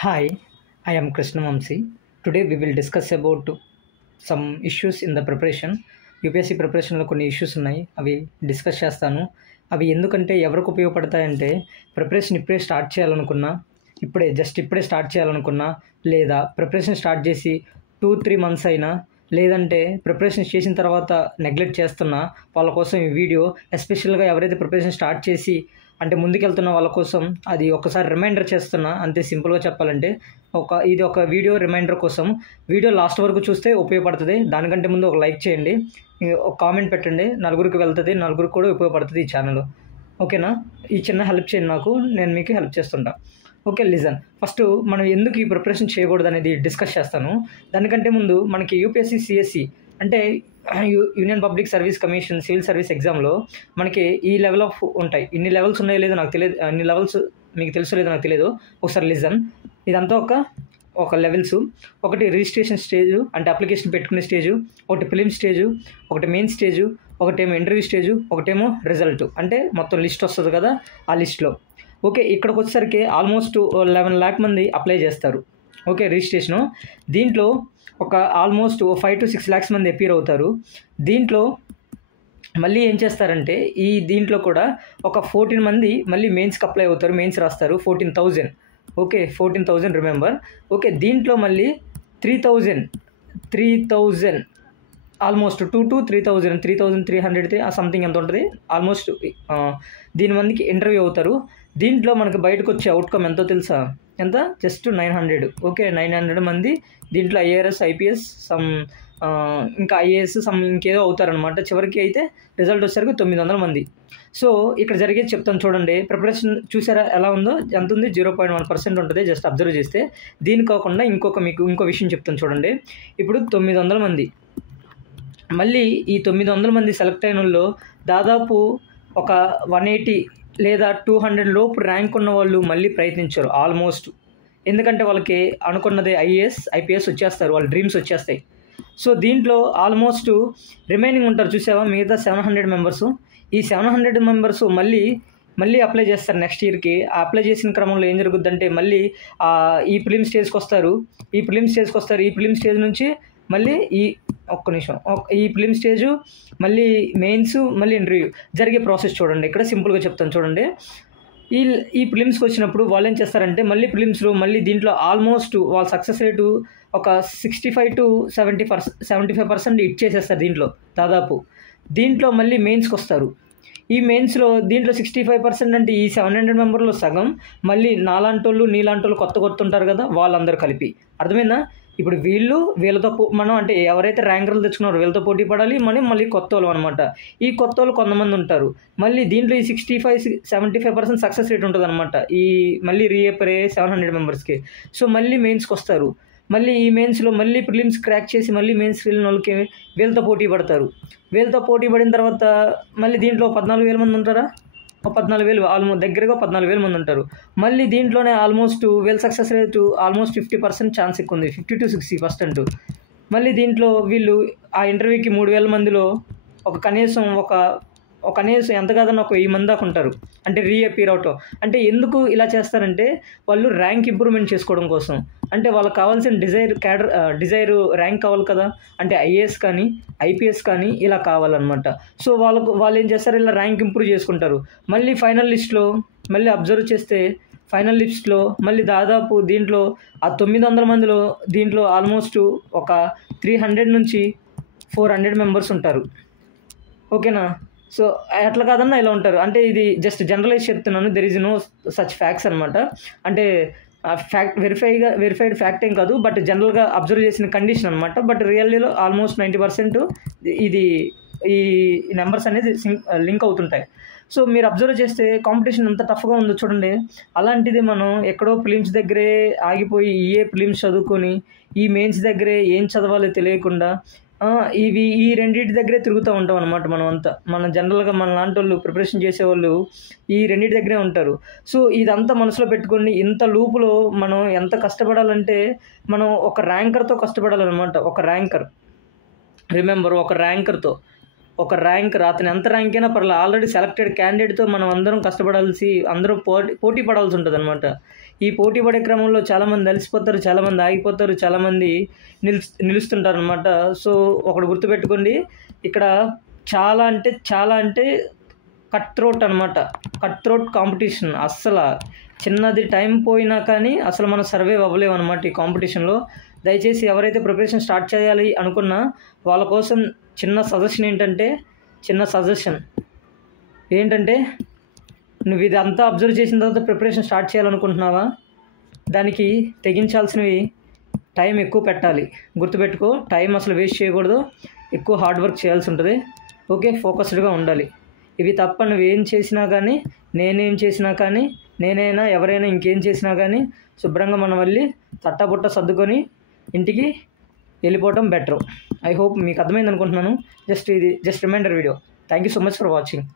Hi, I am Krishnamamsi. Today we will discuss about some issues in the preparation. UPSC ప్రిపరేషన్లో కొన్ని issues ఉన్నాయి, అవి discuss చేస్తాను. అవి ఎందుకంటే ఎవరికి ఉపయోగపడతాయంటే ప్రిపరేషన్ ఇప్పుడే స్టార్ట్ చేయాలనుకున్నా లేదా ప్రిపరేషన్ స్టార్ట్ చేసి 2-3 మంత్స్ అయినా లేదంటే ప్రిపరేషన్ చేసిన తర్వాత నెగ్లెక్ట్ చేస్తున్నా వాళ్ళ కోసం ఈ వీడియో ఎస్పెషల్గా ఎవరైతే ప్రిపరేషన్ స్టార్ట్ చేసి అంటే ముందుకెళ్తున్న వాళ్ళ కోసం అది ఒకసారి రిమైండర్ చేస్తున్నా. అంతే సింపుల్గా చెప్పాలంటే ఇది ఒక వీడియో రిమైండర్ కోసం. వీడియో లాస్ట్ వరకు చూస్తే ఉపయోగపడుతుంది. దానికంటే ముందు ఒక లైక్ చేయండి, ఒక కామెంట్ పెట్టండి, నలుగురికి వెళ్తుంది, నలుగురికి కూడా ఉపయోగపడుతుంది ఈ ఛానల్. ఓకేనా? ఈ చిన్న హెల్ప్ చేయండి నాకు, నేను మీకు హెల్ప్ చేస్తుంటా. Okay, listen. ఫస్ట్ మనం ఎందుకు ఈ ప్రిపరేషన్ చేయకూడదు అనేది డిస్కస్ చేస్తాను. దానికంటే ముందు మనకి యూపీఎస్సీ సిఎస్సి అంటే union public service commission civil service ఎగ్జామ్లో మనకి ఈ లెవెల్ ఆఫ్ ఉంటాయి. ఇన్ని లెవెల్స్ ఉన్నాయో లేదో నాకు తెలియదు, అన్ని లెవెల్స్ మీకు తెలుసో లేదో నాకు తెలియదు. ఒకసారి లిజన్. ఇదంతా ఒక లెవెల్స్. ఒకటి రిజిస్ట్రేషన్ స్టేజు అంటే అప్లికేషన్ పెట్టుకునే స్టేజు, ఒకటి ఫిలిం స్టేజు, ఒకటి మెయిన్ స్టేజు, ఒకటేమో ఇంటర్వ్యూ స్టేజు, ఒకటేమో రిజల్ట్ అంటే మొత్తం లిస్ట్ వస్తుంది కదా ఆ లిస్ట్లో. ఓకే, ఇక్కడికి వచ్చేసరికి ఆల్మోస్ట్ 11 lakh మంది అప్లై చేస్తారు. Okay, registration. దీంట్లో ఒక ఆల్మోస్ట్ 5 to 6 lakhs మంది అపీర్ అవుతారు. దీంట్లో మళ్ళీ ఏం చేస్తారంటే దీంట్లో కూడా ఒక 14 మంది మళ్ళీ మెయిన్స్కి అప్లై అవుతారు, మెయిన్స్ రాస్తారు. 14,000. Okay, 14,000 remember. ఓకే, దీంట్లో మళ్ళీ 3,000 ఆల్మోస్ట్ 2 to 3,000 3,300 సంథింగ్ ఎంత ఉంటుంది ఆల్మోస్ట్ దీని మందికి ఇంటర్వ్యూ అవుతారు. దీంట్లో మనకు బయటకు వచ్చే అవుట్కమ్ ఎంతో తెలుసా? ఎంత? జస్ట్ 900. ఓకే, 900 మంది దీంట్లో ఐఏఆర్ఎస్, ఐపీఎస్, ఇంకా ఐఏఎస్ ఇంకేదో అవుతారనమాట. చివరికి అయితే రిజల్ట్ వచ్చేసరికి 900 మంది. సో ఇక్కడ జరిగేది చెప్తాను చూడండి. ప్రిపరేషన్ చూసారా ఎలా ఉందో? ఎంత ఉంది? 0.1% ఉంటుంది. జస్ట్ అబ్జర్వ్ చేస్తే. దీని కాకుండా మీకు ఇంకో విషయం చెప్తాను చూడండి. ఇప్పుడు 900 మంది, మళ్ళీ ఈ 900 మంది సెలెక్ట్ అయిన వాళ్ళు దాదాపు ఒక 180 లేదా 200 లోపు ర్యాంక్ ఉన్న వాళ్ళు మళ్ళీ ప్రయత్నించారు ఆల్మోస్ట్. ఎందుకంటే వాళ్ళకి అనుకున్నది ఐఏఎస్, ఐపీఎస్ వచ్చేస్తారు, వాళ్ళ డ్రీమ్స్ వచ్చేస్తాయి. సో దీంట్లో ఆల్మోస్ట్ రిమైనింగ్ ఉంటారు చూసావా, మిగతా 700 మెంబర్స్. ఈ 700 మెంబర్స్ మళ్ళీ అప్లై చేస్తారు నెక్స్ట్ ఇయర్కి. ఆ అప్లై చేసిన క్రమంలో ఏం జరుగుద్దంటే మళ్ళీ ఈ ఫిలిం స్టేజ్కి వస్తారు. ఈ ఫిలిం స్టేజ్ నుంచి మళ్ళీ ఈ ఫిలిం స్టేజు, మళ్ళీ మెయిన్స్, మళ్ళీ ఇంటర్వ్యూ జరిగే ప్రాసెస్ చూడండి. ఇక్కడ సింపుల్గా చెప్తాను చూడండి. ఈ ఫిలిమ్స్కి వచ్చినప్పుడు వాళ్ళు ఏం చేస్తారంటే మళ్ళీ ఫిలిమ్స్లో మళ్ళీ దీంట్లో ఆల్మోస్ట్ వాళ్ళ సక్సెస్ రేటు ఒక 65 to 75% ఇచ్చేసేస్తారు దీంట్లో దాదాపు. దీంట్లో మళ్ళీ మెయిన్స్కి వస్తారు. ఈ మెయిన్స్లో దీంట్లో 65% అంటే ఈ 700 మెంబర్లో సగం మళ్ళీ నీలాంటోళ్ళు కొత్త ఉంటారు కదా, వాళ్ళందరూ కలిపి. అర్థమైందా? ఇప్పుడు వీళ్ళతో మనం అంటే ఎవరైతే ర్యాంకర్లు తెచ్చుకున్నారో వీళ్ళతో పోటీ పడాలి, మళ్ళీ కొత్త వాళ్ళు అనమాట. ఈ కొత్త వాళ్ళు కొంతమంది ఉంటారు. మళ్ళీ దీంట్లో ఈ 65-75% సక్సెస్ రేట్ ఉంటుంది అనమాట ఈ మళ్ళీ రీఅపేర్ అయ్యే 700 మెంబర్స్కి. సో మళ్ళీ మెయిన్స్కి వస్తారు. మళ్ళీ ఈ మెయిన్స్లో మళ్ళీ ప్రిలిమ్స్ క్రాక్ చేసి మళ్ళీ మెయిన్స్ వెళ్ళిన వాళ్ళకి వీళ్ళతో పోటీ పడతారు. వీళ్ళతో పోటీ పడిన తర్వాత మళ్ళీ దీంట్లో 14,000 మంది ఉంటారా? 14,000 ఆల్మోస్ట్ దగ్గరగా 14,000 మంది ఉంటారు. మళ్ళీ దీంట్లోనే ఆల్మోస్ట్ వీళ్ళ సక్సెస్ రేటు ఆల్మోస్ట్ 50% ఛాన్స్ ఎక్కువ ఉంది, 50 to 60%. మళ్ళీ దీంట్లో వీళ్ళు ఆ ఇంటర్వ్యూకి 3,000 మందిలో కనీసం ఎంత కాదన్నా ఒక 1000 మంది దాకా ఉంటారు. అంటే రీఅపీర్ అవటం అంటే ఎందుకు ఇలా చేస్తారంటే వాళ్ళు ర్యాంక్ ఇంప్రూవ్మెంట్ చేసుకోవడం కోసం. అంటే వాళ్ళకి కావాల్సిన డిజైర్ ర్యాంక్ కావాలి కదా, అంటే ఐఏఎస్ కానీ ఐపీఎస్ కానీ ఇలా కావాలన్నమాట. సో వాళ్ళు ఏం చేస్తారు, ఇలా ర్యాంక్ ఇంప్రూవ్ చేసుకుంటారు. మళ్ళీ ఫైనల్ లిస్ట్లో మళ్ళీ అబ్జర్వ్ చేస్తే ఫైనల్ లిస్ట్లో మళ్ళీ దాదాపు దీంట్లో ఆ 900 మందిలో దీంట్లో ఆల్మోస్ట్ ఒక 300 నుంచి 400 మెంబర్స్ ఉంటారు. ఓకేనా? సో అట్లా కాదన్నా ఇలా ఉంటారు. అంటే ఇది జస్ట్ జనరలైజ్ చెప్తున్నాను. There is no such facts అనమాట. అంటే వెరిఫైడ్ ఫ్యాక్ట్ ఏం కాదు, బట్ జనరల్గా అబ్జర్వ్ చేసిన కండిషన్ అనమాట. బట్ రియల్లీలో ఆల్మోస్ట్ 90% ఈ నెంబర్స్ అనేది లింక్ అవుతుంటాయి. సో మీరు అబ్జర్వ్ చేస్తే కాంపిటీషన్ ఎంత టఫ్గా ఉందో చూడండి. అలాంటిది మనం ఎక్కడో ఫిలిమ్స్ దగ్గరే ఆగిపోయి ఫిలిమ్స్ చదువుకొని ఈ మెయిన్స్ దగ్గరే ఏం చదవాలో తెలియకుండా ఈ రెండింటి దగ్గరే తిరుగుతూ ఉంటాం అనమాట. మనం జనరల్గా మన లాంటి వాళ్ళు ప్రిపరేషన్ చేసేవాళ్ళు ఈ రెండింటి దగ్గరే ఉంటారు. సో ఇదంతా మనసులో పెట్టుకొని ఇంత లూపులో మనం ఎంత కష్టపడాలంటే మనం ఒక ర్యాంకర్తో కష్టపడాలన్నమాట. ఒక ర్యాంకర్ అతను ఎంత ర్యాంక్ అయినా పర్లేదు, ఆల్రెడీ సెలెక్టెడ్ క్యాండిడేట్తో మనం అందరం కష్టపడాల్సి అందరం పోటీ పడాల్సి ఉంటుంది అనమాట. ఈ పోటీ పడే క్రమంలో చాలామంది అలసిపోతారు, చాలామంది ఆగిపోతారు, చాలామంది నిలుస్తుంటారు అనమాట. సో ఒకటి గుర్తుపెట్టుకోండి, ఇక్కడ చాలా అంటే కట్ త్రోట్ అనమాట. Cut throat competition. అస్సలు చిన్నది టైం పోయినా కానీ అసలు మనం సర్వైవ్ అవ్వలేము అనమాట ఈ కాంపిటీషన్లో. దయచేసి ఎవరైతే ప్రిపరేషన్ స్టార్ట్ చేయాలి అనుకున్నా వాళ్ళ కోసం చిన్న సజెషన్ ఏంటంటే నువ్వు ఇది అంతా అబ్జర్వ్ చేసిన తర్వాత ప్రిపరేషన్ స్టార్ట్ చేయాలనుకుంటున్నావా, దానికి తెగించాల్సినవి టైం ఎక్కువ పెట్టాలి. గుర్తుపెట్టుకో, టైం అసలు వేస్ట్ చేయకూడదు, ఎక్కువ హార్డ్ వర్క్ చేయాల్సి ఉంటుంది. ఓకే, ఫోకస్డ్గా ఉండాలి. ఇవి తప్ప నువ్వేం చేసినా కానీ, నేనేం చేసినా కానీ, నేనైనా ఎవరైనా ఇంకేం చేసినా కానీ శుభ్రంగా మనం వెళ్ళి తట్టబుట్ట సర్దుకొని ఇంటికి వెళ్ళిపోవటం బెటరు. ఐ హోప్ మీకు అర్థమైంది అనుకుంటున్నాను. Just reminder video. Thank you so much for watching.